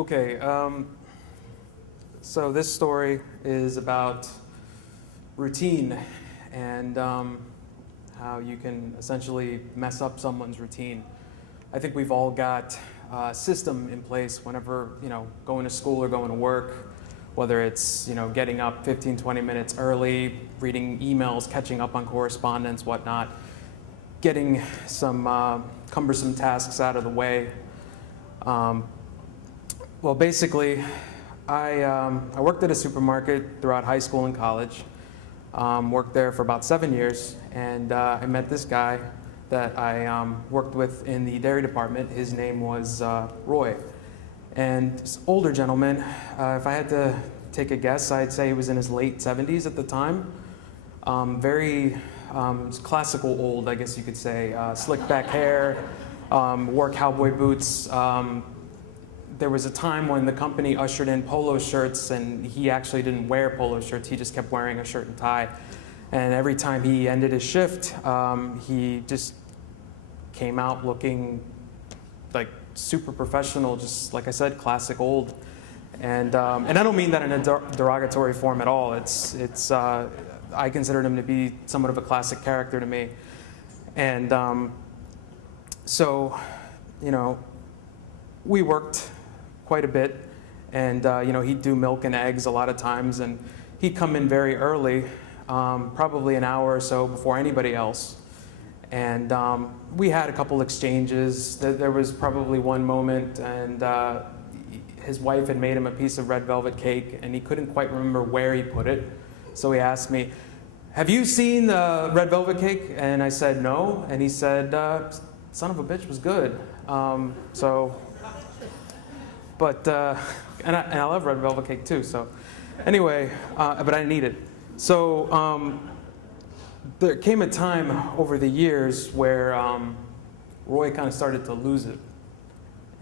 Okay, so this story is about routine and how you can essentially mess up someone's routine. I think we've all got a system in place whenever, going to school or going to work, whether it's, getting up 15, 20 minutes early, reading emails, catching up on correspondence, whatnot, getting some cumbersome tasks out of the way. Well, basically, I worked at a supermarket throughout high school and college. Worked there for about 7 years, and I met this guy that I worked with in the dairy department. His name was Roy, and this older gentleman. If I had to take a guess, I'd say he was in his late 70s at the time. Very classical old, I guess you could say. Slick back hair, wore cowboy boots. There was a time when the company ushered in polo shirts, and he actually didn't wear polo shirts. He just kept wearing a shirt and tie. And every time he ended his shift, he just came out looking like super professional, just like I said, classic old. And I don't mean that in a derogatory form at all. I considered him to be somewhat of a classic character to me. And so, we worked quite a bit, and he'd do milk and eggs a lot of times, and he'd come in very early, probably an hour or so before anybody else. And we had a couple exchanges. There was probably one moment, and his wife had made him a piece of red velvet cake, and he couldn't quite remember where he put it. So he asked me, "Have you seen the red velvet cake?" And I said, "No." And he said, "Son of a bitch was good." And I love red velvet cake too. So anyway, but I didn't eat it. So there came a time over the years where Roy kind of started to lose it,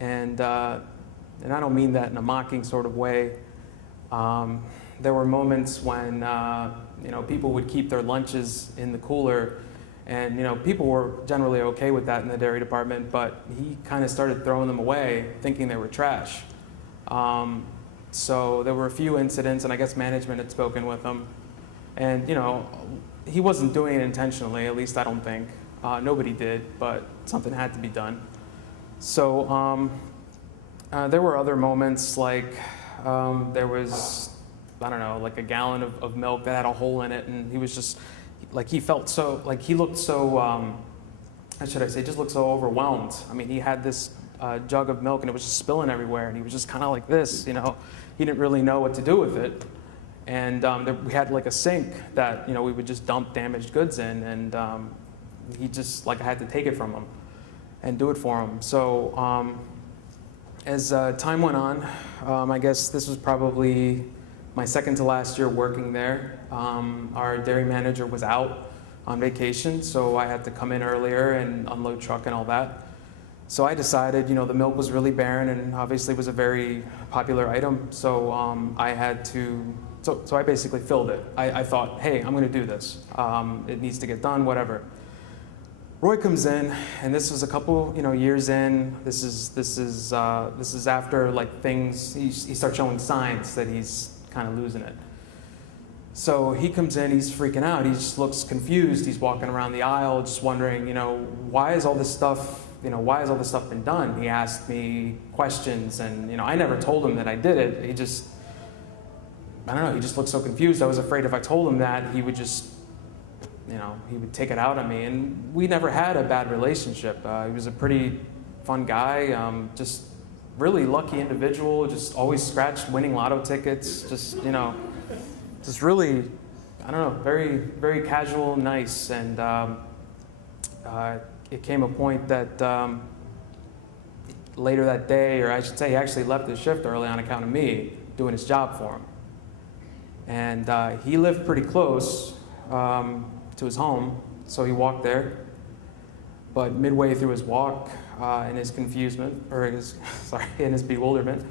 and I don't mean that in a mocking sort of way. There were moments when people would keep their lunches in the cooler, and people were generally okay with that in the dairy department, but he kind of started throwing them away, thinking they were trash. So there were a few incidents, and I guess management had spoken with him, and he wasn't doing it intentionally, at least I don't think. Nobody did, but something had to be done. So there were other moments, like there was, I don't know, like a gallon of milk that had a hole in it, and he was just, he looked so, how should I say, just looked so overwhelmed. I mean, he had this jug of milk, and it was just spilling everywhere, and he was just kind of like this, He didn't really know what to do with it. And we had like a sink that, we would just dump damaged goods in, and he just, I had to take it from him and do it for him. So as time went on, I guess this was probably my second to last year working there. Our dairy manager was out on vacation, so I had to come in earlier and unload truck and all that. So I decided, the milk was really barren, and obviously was a very popular item, so I had to, so I basically filled it. I thought, hey, I'm gonna do this. It needs to get done, whatever. Roy comes in, and this was a couple, years in. This is after things. He starts showing signs that he's kind of losing it. So he comes in, he's freaking out. He just looks confused. He's walking around the aisle, just wondering, why is all this stuff? Why has all this stuff been done? He asked me questions, and I never told him that I did it. He just looked so confused. I was afraid if I told him that, he would just, he would take it out on me. And we never had a bad relationship. He was a pretty fun guy, just really lucky individual, just always scratched winning lotto tickets, just really, very, very casual, nice. And it came a point that later that day, or I should say, he actually left his shift early on account of me doing his job for him. And he lived pretty close to his home, so he walked there. But midway through his walk, in his confusement, in his bewilderment,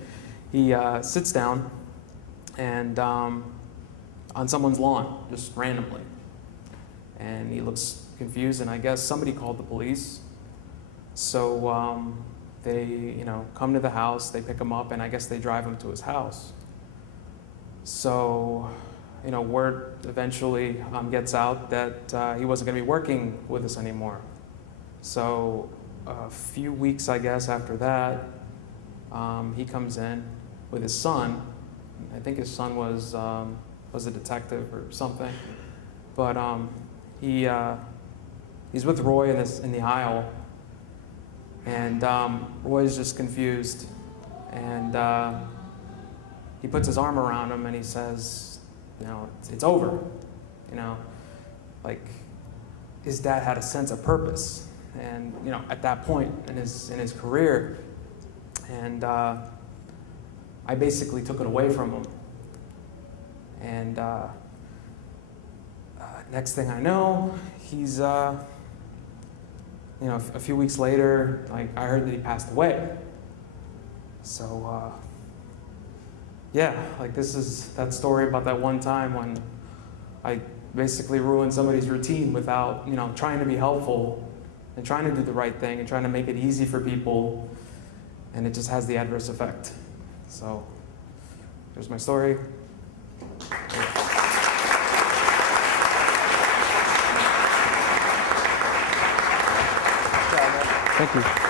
he sits down and on someone's lawn, just randomly. And he looks confused, and I guess somebody called the police. So they, come to the house, they pick him up, and I guess they drive him to his house. So, word eventually gets out that he wasn't going to be working with us anymore. So a few weeks, I guess, after that, he comes in with his son. I think his son was a detective or something. But he's with Roy in the aisle, and Roy's just confused. And he puts his arm around him and he says, it's over. Like his dad had a sense of purpose. And at that point in his career, and I basically took it away from him. And next thing I know, he's a few weeks later, like I heard that he passed away. So this is that story about that one time when I basically ruined somebody's routine without trying to be helpful and trying to do the right thing and trying to make it easy for people, and it just has the adverse effect. So there's my story. Thank you.